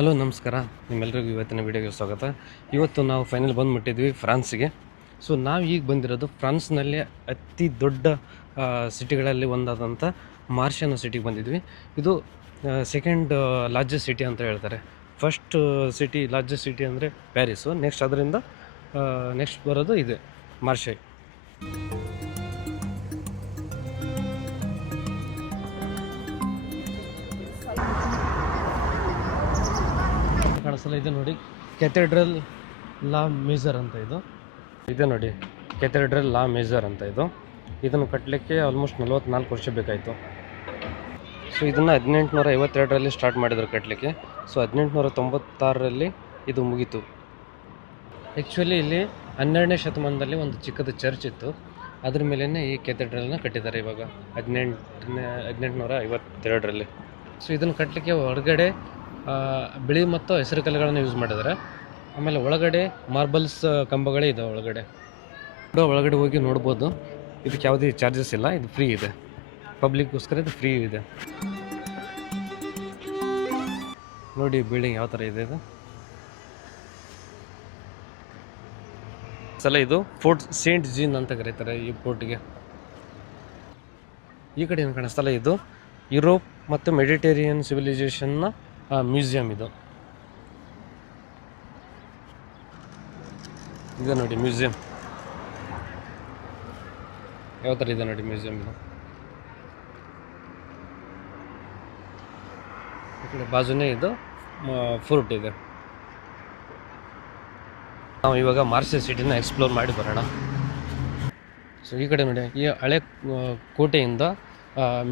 Hello ನಮಸ್ಕಾರ, ನಿಮ್ಮೆಲ್ಲರಿಗೂ ಇವತ್ತಿನ ವೀಡಿಯೋಗೆ ಸ್ವಾಗತ. ಇವತ್ತು ನಾವು ಫೈನಲ್ ಬಂದುಬಿಟ್ಟಿದ್ವಿ ಫ್ರಾನ್ಸಿಗೆ. ಸೊ ನಾವು ಈಗ ಬಂದಿರೋದು ಫ್ರಾನ್ಸ್ನಲ್ಲಿ ಅತಿ ದೊಡ್ಡ ಸಿಟಿಗಳಲ್ಲಿ ಒಂದಾದಂಥ ಮಾರ್ಷ್ ಅನ್ನೋ ಸಿಟಿಗೆ ಬಂದಿದ್ವಿ. ಇದು ಸೆಕೆಂಡ್ ಲಾರ್ಜೆಸ್ಟ್ ಸಿಟಿ ಅಂತ ಹೇಳ್ತಾರೆ. ಫಸ್ಟ್ ಸಿಟಿ ಲಾರ್ಜೆಸ್ಟ್ ಸಿಟಿ ಅಂದರೆ ಪ್ಯಾರಿಸು, ನೆಕ್ಸ್ಟ್ ಅದರಿಂದ ನೆಕ್ಸ್ಟ್ ಬರೋದು ಇದೆ ಮಾರ್ಷೆ. ಕಾಣಿಸಲ್ಲ, ಇದೆ ನೋಡಿ ಕೆಥೆಡ್ರಲ್ ಲಾ ಮೇಜರ್ ಅಂತ. ಇದೆ ನೋಡಿ ಕೆಥೆಡ್ರಲ್ ಲಾ ಮೇಜರ್ ಅಂತ. ಇದನ್ನು ಕಟ್ಟಲಿಕ್ಕೆ ಆಲ್ಮೋಸ್ಟ್ 44 ವರ್ಷ ಬೇಕಾಯಿತು. ಸೊ ಇದನ್ನು 1852ರಲ್ಲಿ ಸ್ಟಾರ್ಟ್ ಮಾಡಿದರು ಕಟ್ಟಲಿಕ್ಕೆ. ಸೊ 1896ರಲ್ಲಿ ಇದು ಮುಗೀತು. ಆ್ಯಕ್ಚುಲಿ ಇಲ್ಲಿ 12ನೇ ಶತಮಾನದಲ್ಲಿ ಒಂದು ಚಿಕ್ಕದ ಚರ್ಚ್ ಇತ್ತು, ಅದ್ರ ಮೇಲೇ ಈ ಕೆಥೆಡ್ರಲ್ನ ಕಟ್ಟಿದ್ದಾರೆ ಇವಾಗ 1852ರಲ್ಲಿ. ಸೊ ಇದನ್ನು ಕಟ್ಟಲಿಕ್ಕೆ ಹೊರಗಡೆ ಬಿಳಿ ಮತ್ತು ಹಸಿರು ಕಲ್ಲುಗಳನ್ನು ಯೂಸ್ ಮಾಡಿದ್ದಾರೆ. ಆಮೇಲೆ ಒಳಗಡೆ ಮಾರ್ಬಲ್ಸ್ ಕಂಬಗಳೇ ಇದೆ ಒಳಗಡೆ ಹೋಗಿ ನೋಡ್ಬೋದು. ಇದಕ್ಕೆ ಯಾವುದೇ ಚಾರ್ಜಸ್ ಇಲ್ಲ, ಇದು ಫ್ರೀ ಇದೆ, ಪಬ್ಲಿಕ್ಗೋಸ್ಕರ ಇದು ಫ್ರೀ ಇದೆ. ನೋಡಿ ಬಿಲ್ಡಿಂಗ್ ಯಾವ ಥರ ಇದೆ. ಇದು ಇದು ಫೋರ್ಟ್ ಸೇಂಟ್ ಜೀನ್ ಅಂತ ಕರೀತಾರೆ ಈ ಫೋರ್ಟ್ಗೆ. ಈ ಕಡೆ ಏನು ಕಾಣಿಸ್ತಲ್ಲ, ಇದು ಯುರೋಪ್ ಮತ್ತು ಮೆಡಿಟೇರಿಯನ್ ಸಿವಿಲೈಸೇಷನ್ನ ಮ್ಯೂಸಿಯಂ. ಇದು ನೋಡಿ ಮ್ಯೂಸಿಯಂ ಯಾವ ಥರ ಇದೆ ನೋಡಿ ಮ್ಯೂಸಿಯಂ. ಇದು ಈ ಕಡೆ ಬಾಜುನೇ ಇದು ಫೋರ್ಟ್ ಇದೆ. ನಾವು ಇವಾಗ ಮಾರ್ಷೆ ಸಿಟಿನ ಎಕ್ಸ್ಪ್ಲೋರ್ ಮಾಡಿ ಬರೋಣ. ಸೊ ಈ ಕಡೆ ನೋಡಿ, ಈ ಹಳೆ ಕೋಟೆಯಿಂದ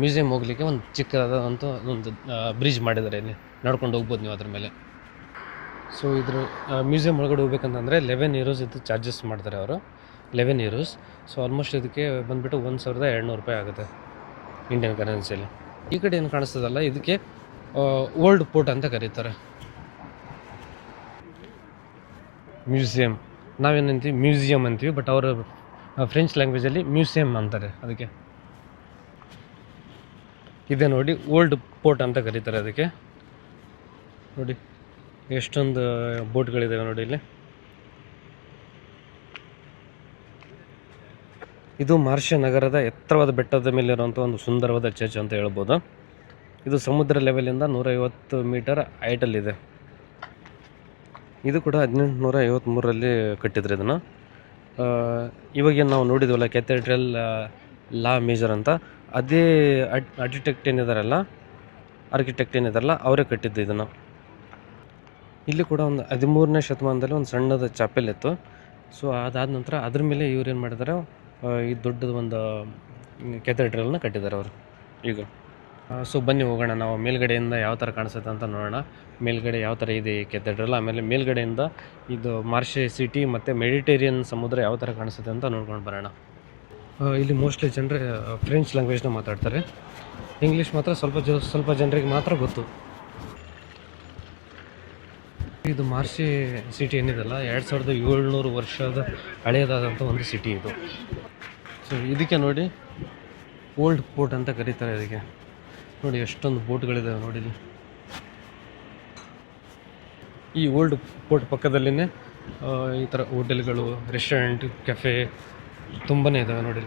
ಮ್ಯೂಸಿಯಂ ಹೋಗ್ಲಿಕ್ಕೆ ಒಂದು ಚಿಕ್ಕದಾದಂಥ ಒಂದು ಬ್ರಿಡ್ಜ್ ಮಾಡಿದ್ದಾರೆ. ಇಲ್ಲಿ ನಡ್ಕೊಂಡು ಹೋಗ್ಬೋದು ನೀವು ಅದ್ರ ಮೇಲೆ. ಸೊ ಇದ್ರ ಮ್ಯೂಸಿಯಂ ಒಳಗಡೆ ಹೋಗ್ಬೇಕಂತಂದರೆ 11 ಯೂರೋಸ್ ಇದು ಚಾರ್ಜಸ್ ಮಾಡ್ತಾರೆ ಅವರು, 11 ಯೂರೋಸ್. ಸೊ ಆಲ್ಮೋಸ್ಟ್ ಇದಕ್ಕೆ ಬಂದುಬಿಟ್ಟು 1200 ರೂಪಾಯಿ ಆಗುತ್ತೆ ಇಂಡಿಯನ್ ಕರೆನ್ಸಿಯಲ್ಲಿ. ಈ ಕಡೆ ಏನು ಕಾಣಿಸ್ತದಲ್ಲ, ಇದಕ್ಕೆ ಓಲ್ಡ್ ಪೋರ್ಟ್ ಅಂತ ಕರೀತಾರೆ. ಮ್ಯೂಸಿಯಂ ನಾವೇನಂತೀವಿ ಮ್ಯೂಸಿಯಂ ಅಂತೀವಿ, ಬಟ್ ಅವರು ಫ್ರೆಂಚ್ ಲ್ಯಾಂಗ್ವೇಜಲ್ಲಿ ಮ್ಯೂಸಿಯಂ ಅಂತಾರೆ ಅದಕ್ಕೆ. ಇದೆ ನೋಡಿ ಓಲ್ಡ್ ಪೋರ್ಟ್ ಅಂತ ಕರೀತಾರೆ ಅದಕ್ಕೆ. ನೋಡಿ ಎಷ್ಟೊಂದು ಬೋಟ್ಗಳಿದ್ದಾವೆ ನೋಡಿ ಇಲ್ಲಿ. ಇದು ಮಾರ್ಷೆ ನಗರದ ಎತ್ತರವಾದ ಬೆಟ್ಟದ ಮೇಲಿರುವಂಥ ಒಂದು ಸುಂದರವಾದ ಚರ್ಚ್ ಅಂತ ಹೇಳ್ಬೋದು. ಇದು ಸಮುದ್ರ ಲೆವೆಲಿಂದ 150 ಮೀಟರ್ ಹೈಟಲ್ಲಿದೆ. ಇದು ಕೂಡ 1853ರಲ್ಲಿ ಕಟ್ಟಿದ್ರು ಇದನ್ನು. ಇವಾಗೇನು ನಾವು ನೋಡಿದ್ವಲ್ಲ ಕೆಥೆಡ್ರಲ್ ಲಾ ಮೇಜರ್ ಅಂತ, ಅದೇ ಆರ್ಕಿಟೆಕ್ಟ್ ಏನಿದಾರಲ್ಲ ಅವರೇ ಕಟ್ಟಿದ್ದು ಇದನ್ನು. ಇಲ್ಲಿ ಕೂಡ ಒಂದು 13ನೇ ಶತಮಾನದಲ್ಲಿ ಒಂದು ಸಣ್ಣದ ಚಾಪೆಲ್ ಇತ್ತು. ಸೊ ಅದಾದ ನಂತರ ಅದ್ರ ಮೇಲೆ ಇವ್ರು ಏನು ಮಾಡಿದ್ದಾರೆ, ಈ ದೊಡ್ಡದು ಒಂದು ಕೆಥೆಡ್ರಲ್ನ ಕಟ್ಟಿದ್ದಾರೆ ಅವರು ಈಗ. ಸೊ ಬನ್ನಿ ಹೋಗೋಣ, ನಾವು ಮೇಲ್ಗಡೆಯಿಂದ ಯಾವ ಥರ ಕಾಣಿಸುತ್ತೆ ಅಂತ ನೋಡೋಣ. ಮೇಲ್ಗಡೆ ಯಾವ ಥರ ಇದೆ ಈ ಕೆಥೆಡ್ರಲ್, ಆಮೇಲೆ ಮೇಲ್ಗಡೆಯಿಂದ ಇದು ಮಾರ್ಷೆ ಸಿಟಿ ಮತ್ತು ಮೆಡಿಟೇರಿಯನ್ ಸಮುದ್ರ ಯಾವ ಥರ ಕಾಣಿಸುತ್ತೆ ಅಂತ ನೋಡ್ಕೊಂಡು ಬರೋಣ. ಇಲ್ಲಿ ಮೋಸ್ಟ್ಲಿ ಜನರು ಫ್ರೆಂಚ್ ಲ್ಯಾಂಗ್ವೇಜ್ನ ಮಾತಾಡ್ತಾರೆ, ಇಂಗ್ಲೀಷ್ ಮಾತ್ರ ಸ್ವಲ್ಪ ಜನರಿಗೆ ಮಾತ್ರ ಗೊತ್ತು. ಇದು ಮಾರ್ಷೆ ಸಿಟಿ ಏನಿದೆಲ್ಲ 2700 ವರ್ಷದ ಹಳೆಯದಾದಂಥ ಒಂದು ಸಿಟಿ ಇದು. ಸೊ ಇದಕ್ಕೆ ನೋಡಿ ಓಲ್ಡ್ ಪೋರ್ಟ್ ಅಂತ ಕರೀತಾರೆ ಇದಕ್ಕೆ. ನೋಡಿ ಎಷ್ಟೊಂದು ಬೋಟ್ಗಳಿದ್ದಾವೆ ನೋಡಿ ಇಲ್ಲಿ. ಈ ಓಲ್ಡ್ ಪೋರ್ಟ್ ಪಕ್ಕದಲ್ಲಿನೇ ಈ ಥರ ಹೋಟೆಲ್ಗಳು, ರೆಸ್ಟೋರೆಂಟ್, ಕೆಫೆ ತುಂಬಾ ಇದ್ದಾವೆ ನೋಡಿ.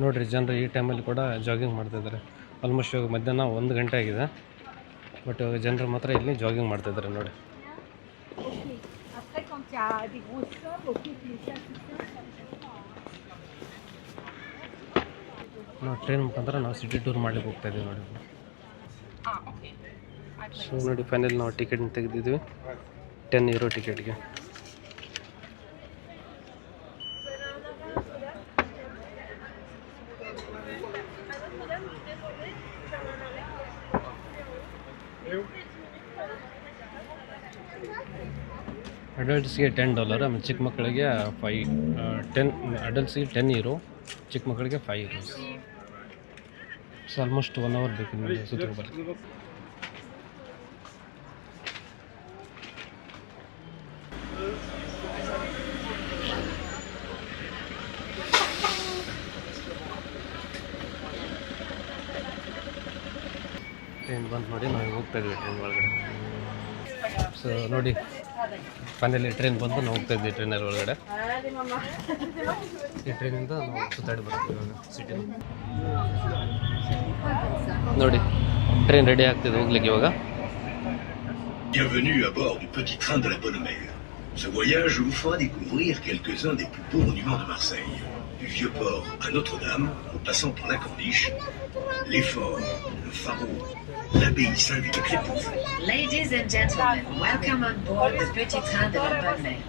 ನೋಡಿರಿ ಜನರು ಈ ಟೈಮಲ್ಲಿ ಕೂಡ ಜಾಗಿಂಗ್ ಮಾಡ್ತಾಯಿದ್ದಾರೆ. ಆಲ್ಮೋಸ್ಟ್ ಇವಾಗ ಮಧ್ಯಾಹ್ನ 1 ಗಂಟೆ ಆಗಿದೆ, ಬಟ್ ಇವಾಗ ಜನರು ಮಾತ್ರ ಇಲ್ಲಿ ಜಾಗಿಂಗ್ ಮಾಡ್ತಾಯಿದ್ದಾರೆ ನೋಡಿ. ನಾವು ಟ್ರೈನ್ ಮುಖಾಂತರ ನಾವು ಸಿಟಿ ಟೂರ್ ಮಾಡ್ಲಿಕ್ಕೆ ಹೋಗ್ತಾಯಿದ್ದೀವಿ ನೋಡಿ. ಸೊ ನೋಡಿ ಫೈನಲ್ ನಾವು ಟಿಕೆಟ್ ತೆಗೆದಿದ್ವಿ 10 ಯೂರೋ ಟಿಕೆಟ್ಗೆ. ಅಡಲ್ಟ್ಸ್ಗೆ $10, ಆಮೇಲೆ ಚಿಕ್ಕ ಮಕ್ಕಳಿಗೆ 10 ಅಡಲ್ಟ್ಸ್ಗೆ 10 ಯೂರೋ, ಚಿಕ್ಕ ಮಕ್ಕಳಿಗೆ 5 ಯೂರೋಸ್. ಸೊ ಆಲ್ಮೋಸ್ಟ್ 1 ಅವರ್ ಬೇಕು ನಿಮಗೆ ಸುತ್ತಿಗೆ ಬರಲಿಕ್ಕೆ. ಟ್ರೈನ್ ಬಂದು ನೋಡಿ ನಾವು ಹೋಗ್ತಾ ಇದ್ವಿ ಟ್ರೈನ್ ಒಳಗಡೆ. ಸೊ ನೋಡಿ ಫೈನಲಿ ಟ್ರೈನ್ ಬಂದು ನಾವು ಹೋಗ್ತಾ ಇದ್ವಿ ಟ್ರೈನಲ್ಲಿ ಒಳಗಡೆ. ಈ ಟ್ರೈನಿಂದ ನಾವು ಸುತ್ತಾಡಿ ಬರ್ತೀವಿ ಇವಾಗ ಸಿಟಿನ. ನೋಡಿ ಟ್ರೈನ್ ರೆಡಿ ಆಗ್ತಿದೆ ಹೋಗ್ಲಿಕ್ಕೆ ಇವಾಗ. Bienvenue à bord du petit train de la Bonne Mer. Ce voyage vous fera découvrir quelques-uns des plus beaux monuments de Marseille. Du Vieux-Port à Notre-Dame, en passant par la Corniche, les forts, le pharaon, l'abbaye Saint-Louis de Crépouze. Ladies and gentlemen, welcome on board the Petit Train de la Bonne Mer.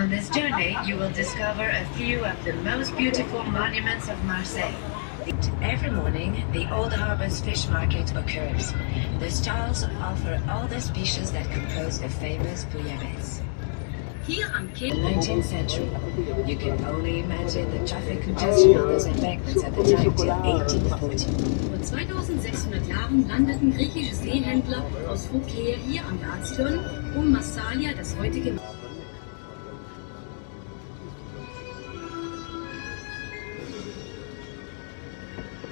On this journey, you will discover a few of the most beautiful monuments of Marseille. Every morning, the Old Harbor's fish market occurs. The stalls offer all the species that compose the famous bouillabaisse. Here on the 19th century, you can only imagine the traffic congestion on those embankments at the time till 1840. Vor 2600 Jahren landeten griechische Seehändler aus Phokäa hier am Lazyon, um Massalia, das heutige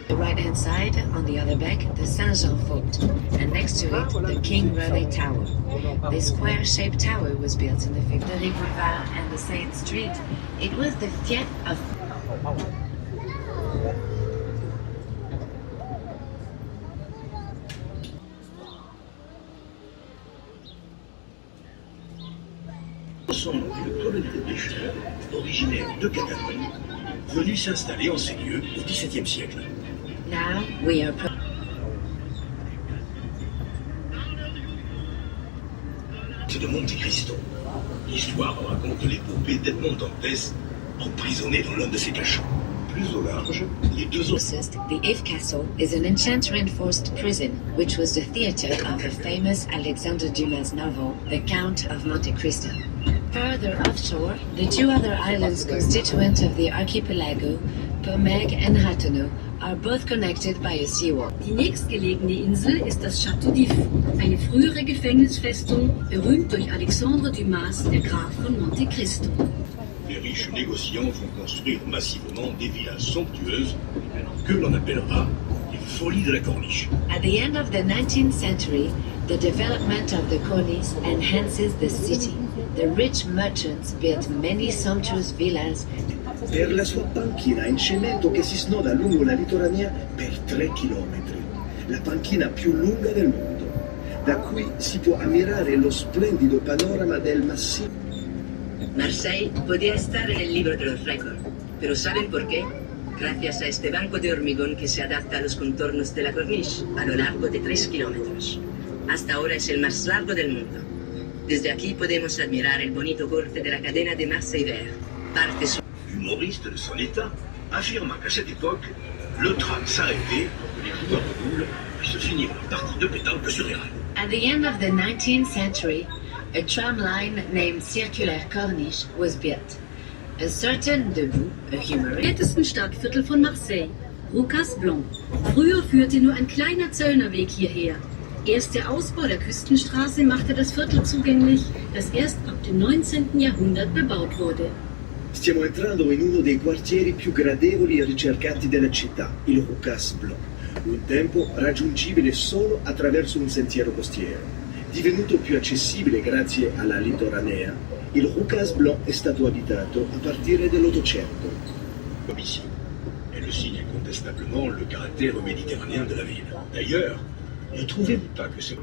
The right-hand side, on the other bank, the Saint-Jean Fort, and next to it, the King René Tower. This square-shaped tower was built in the Victory Boulevard and the Saint Street. It was the fief of Sont le colonel pêcheur, originaire de Catalogne, venu s'installer en ces lieux au XVIIe siècle. Now we are C'est de Monte Cristo. L'histoire raconte l'épopée d'Edmond Dantès, emprisonné dans l'un de ses cachots. Plus au large, les deux autres. closest, the If Castle is an enchanter-enforced prison, which was the theatre of the famous Alexandre Dumas novel, The Count of Monte Cristo. Further offshore, the two other islands constituent of the archipelago, Pomègue and Ratonneau, are both connected by a seawall. Die nächstgelegene Insel ist das Château d'If, eine frühere Gefängnisfestung, berühmt durch Alexandre Dumas, der Graf von Monte Cristo. Les riches négociants font construire massivement des villas somptueuses que l'on appellera les folies de la Corniche. At the end of the 19th century, the development of the Corniche enhances the city. The rich merchants built many sumptuous villas. Per la sua panchina in cemento che si snoda lungo la litoranea per 3 chilometri, la panchina più lunga del mondo, da cui si può ammirare lo splendido panorama del massiccio. Marseille podía estar en el libro de los récords, pero ¿saben por qué? Gracias a este banco de hormigón que se adapta a los contornos de la corniche a lo largo de 3 kilómetros. Hasta ahora es el más largo del mundo. Desde aquí podemos admirar el bonito golfe de la cadena de Marseille Vert. Parte sur. L'humoriste de son état affirma qu'à cette époque, le tram s'arrêtait pour que les joueurs de boules puissent finir leur partie de pétanque sur les rails. At the end of the 19th century, a tram line named Circulaire Corniche was built. A certain Debout, a humorist, Ältesten Stadtviertel von Marseille, Roucas Blanc. Früher führte nur ein kleiner Zöllnerweg hierher. Erst der Ausbau der Küstenstraße machte das Viertel zugänglich, das erst ab dem 19. Jahrhundert bebaut wurde. Stiamo entrando in uno dei quartieri più gradevoli e ricercati della città, il Roucas Blanc, un tempo raggiungibile solo attraverso un sentiero costiero. Divenuto più accessibile grazie alla litoranea, il Roucas Blanc è stato abitato a partire dell'Ottocento. Comme ici. Elle signe incontestablement le caractère méditerranéen de la ville. D'ailleurs, ne trouvez-vous pas que ce...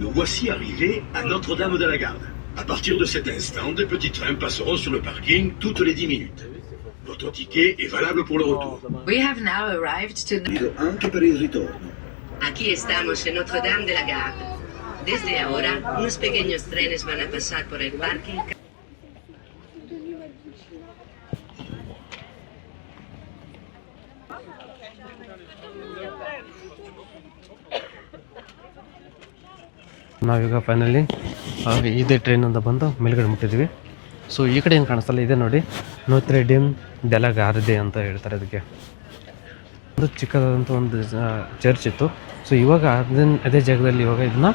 Nous voici arrivés à Notre-Dame de la Garde. À partir de cet instant, des petits trains passeront sur le parking toutes les 10 minutes. Votre ticket est valable pour le retour. we have now arrived to Anche per il ritorno. Aquí estamos en Notre-Dame de la Garde. Desde ahora, unos pequeños trenes van a pasar por el parking. ನಾವೀಗ finally ಇದೇ ಟ್ರೈನಿಂದ ಬಂದು ಮೇಲ್ಗಡೆ ಮುಟ್ಟಿದ್ವಿ. So ಈ ಕಡೆ ಏನು ಕಾಣಿಸ್ತಲ್ಲ ಇದೆ ನೋಡಿ, ನೋತ್ರೆ dame ಡೆ ಲಾ ಗಾರ್ದೆ ಅಂತ ಹೇಳ್ತಾರೆ ಅದಕ್ಕೆ. ಒಂದು ಚಿಕ್ಕದಾದಂಥ ಒಂದು ಚರ್ಚ್ ಇತ್ತು. ಸೊ ಇವಾಗ ಅದೇ ಜಾಗದಲ್ಲಿ ಇವಾಗ ಇದನ್ನ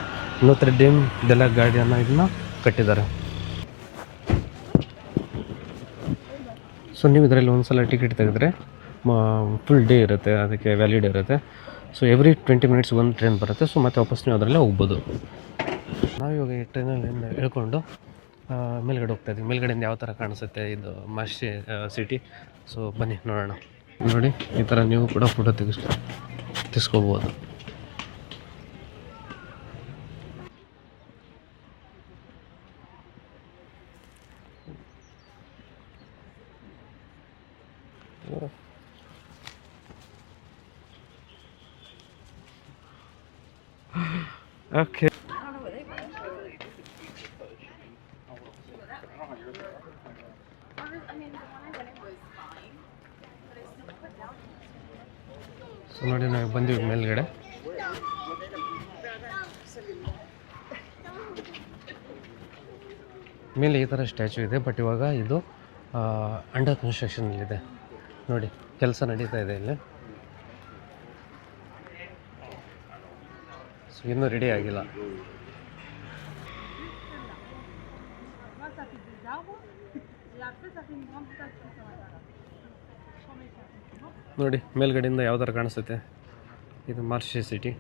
ನೋತ್ರೆ ಡೇಮ್ ಡೆ ಲಾ ಗಾರ್ಡೆ ಅನ್ನೋ ಇದನ್ನ ಕಟ್ಟಿದ್ದಾರೆ. ಸೊ ನೀವು ಇದರಲ್ಲಿ ಒಂದು ಸಲ ಟಿಕೆಟ್ ತೆಗೆದ್ರೆ ಫುಲ್ ಡೇ ಇರುತ್ತೆ, ಅದಕ್ಕೆ ವ್ಯಾಲಿಡ್ ಇರುತ್ತೆ. ಸೊ ಎವ್ರಿ 20 ಮಿನಿಟ್ಸ್ ಒಂದು ಟ್ರೈನ್ ಬರುತ್ತೆ. ಸೊ ಮತ್ತೆ ವಾಪಸ್ ನೀವು ಅದರಲ್ಲೇ ಹೋಗ್ಬೋದು. ನಾವಿವಾಗ ಈ ಟ್ರೈನಲ್ಲಿ ಹೇಳ್ಕೊಂಡು ಮೇಲ್ಗಡೆ ಹೋಗ್ತಾ ಇದ್ದೀವಿ. ಮೇಲ್ಗಡೆಯಿಂದ ಯಾವ ಥರ ಕಾಣಿಸುತ್ತೆ ಇದು ಮಾರ್ಸೆ ಸಿಟಿ. ಸೊ ಬನ್ನಿ ನೋಡೋಣ. ನೋಡಿ, ಈ ಥರ ನೀವು ಕೂಡ ಫೋಟೋ ತೆಗೆಸ್ಕೋಬೋದು. ಓಕೆ, ಸೊ ನೋಡಿ ನಾವು ಬಂದಿವಿ ಮೇಲ್ಗಡೆ. ಮೇಲೆ ಈ ಥರ ಸ್ಟ್ಯಾಚು ಇದೆ, ಬಟ್ ಇವಾಗ ಇದು ಅಂಡರ್ ಕನ್ಸ್ಟ್ರಕ್ಷನಲ್ಲಿದೆ. ನೋಡಿ, ಕೆಲಸ ನಡೀತಾ ಇದೆ ಇಲ್ಲಿ. ಸೊ ಇನ್ನೂ ರೆಡಿ ಆಗಿಲ್ಲ. ನೋಡಿ ಮೇಲ್ಗಡೆಯಿಂದ ಯಾವ ಥರ ಕಾಣಿಸುತ್ತೆ. ಇದು ಮಾರ್ಸೆ ಸಿಟಿ.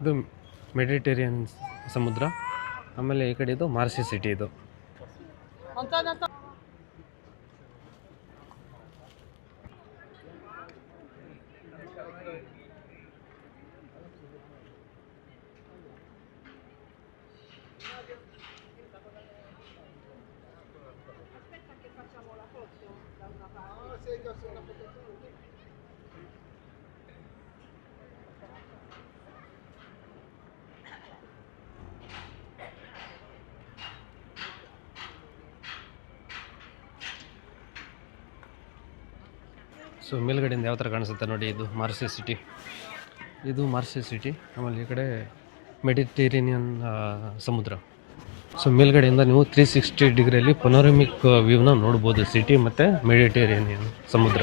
ಇದು ಮೆಡಿಟೇರಿಯನ್ ಸಮುದ್ರ. ಆಮೇಲೆ ಈ ಕಡೆ ಇದು ಮಾರ್ಸೆ ಸಿಟಿ. ಇದು ಸೊ ಮೇಲ್ಗಡೆಯಿಂದ ಯಾವ ಥರ ಕಾಣಿಸುತ್ತೆ ನೋಡಿ. ಇದು ಮಾರ್ಸೆ ಸಿಟಿ. ಇದು ಮಾರ್ಸೆ ಸಿಟಿ. ಆಮೇಲೆ ಈ ಕಡೆ ಮೆಡಿಟೇರಿಯನ್ ಸಮುದ್ರ. ಸೊ ಮೇಲ್ಗಡೆಯಿಂದ ನೀವು 360 ಡಿಗ್ರಿಯಲ್ಲಿ ಪನೋರಮಿಕ್ ವ್ಯೂನ ನೋಡ್ಬೋದು, ಸಿಟಿ ಮತ್ತು ಮೆಡಿಟೇರಿಯನ್ ಸಮುದ್ರ.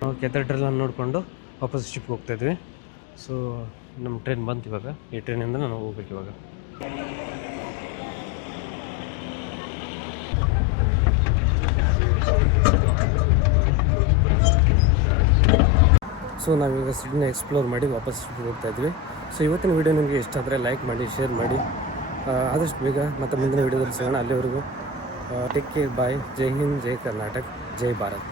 ನಾವು ಕೆಥೆಡ್ರಲನ್ನು ನೋಡಿಕೊಂಡು ವಾಪಸ್ ಶಿಪ್ಗೆ ಹೋಗ್ತಾಯಿದ್ವಿ. ಸೊ ನಮ್ಮ ಟ್ರೈನ್ ಬಂತು ಇವಾಗ. ಈ ಟ್ರೈನಿಂದ ನಾನು ಹೋಗ್ಬೇಕು ಇವಾಗ. ಸೊ ನಾವೀಗ ಸಿಡ್ನಿ ಎಕ್ಸ್ಪ್ಲೋರ್ ಮಾಡಿ ವಾಪಸ್ ಶಿಪ್ಗೆ ಹೋಗ್ತಾಯಿದ್ವಿ. ಸೊ ಇವತ್ತಿನ ವೀಡಿಯೋ ನಿಮಗೆ ಇಷ್ಟ ಆದರೆ ಲೈಕ್ ಮಾಡಿ, ಶೇರ್ ಮಾಡಿ. ಆದಷ್ಟು ಬೇಗ ಮತ್ತೆ ಮುಂದಿನ ವೀಡಿಯೋದಲ್ಲಿ ಸಿಗೋಣ. ಅಲ್ಲಿವರೆಗೂ ಟೇಕ್ ಕೇರ್, ಬಾಯ್. ಜೈ ಹಿಂದ್, ಜೈ ಕರ್ನಾಟಕ, ಜೈ ಭಾರತ್.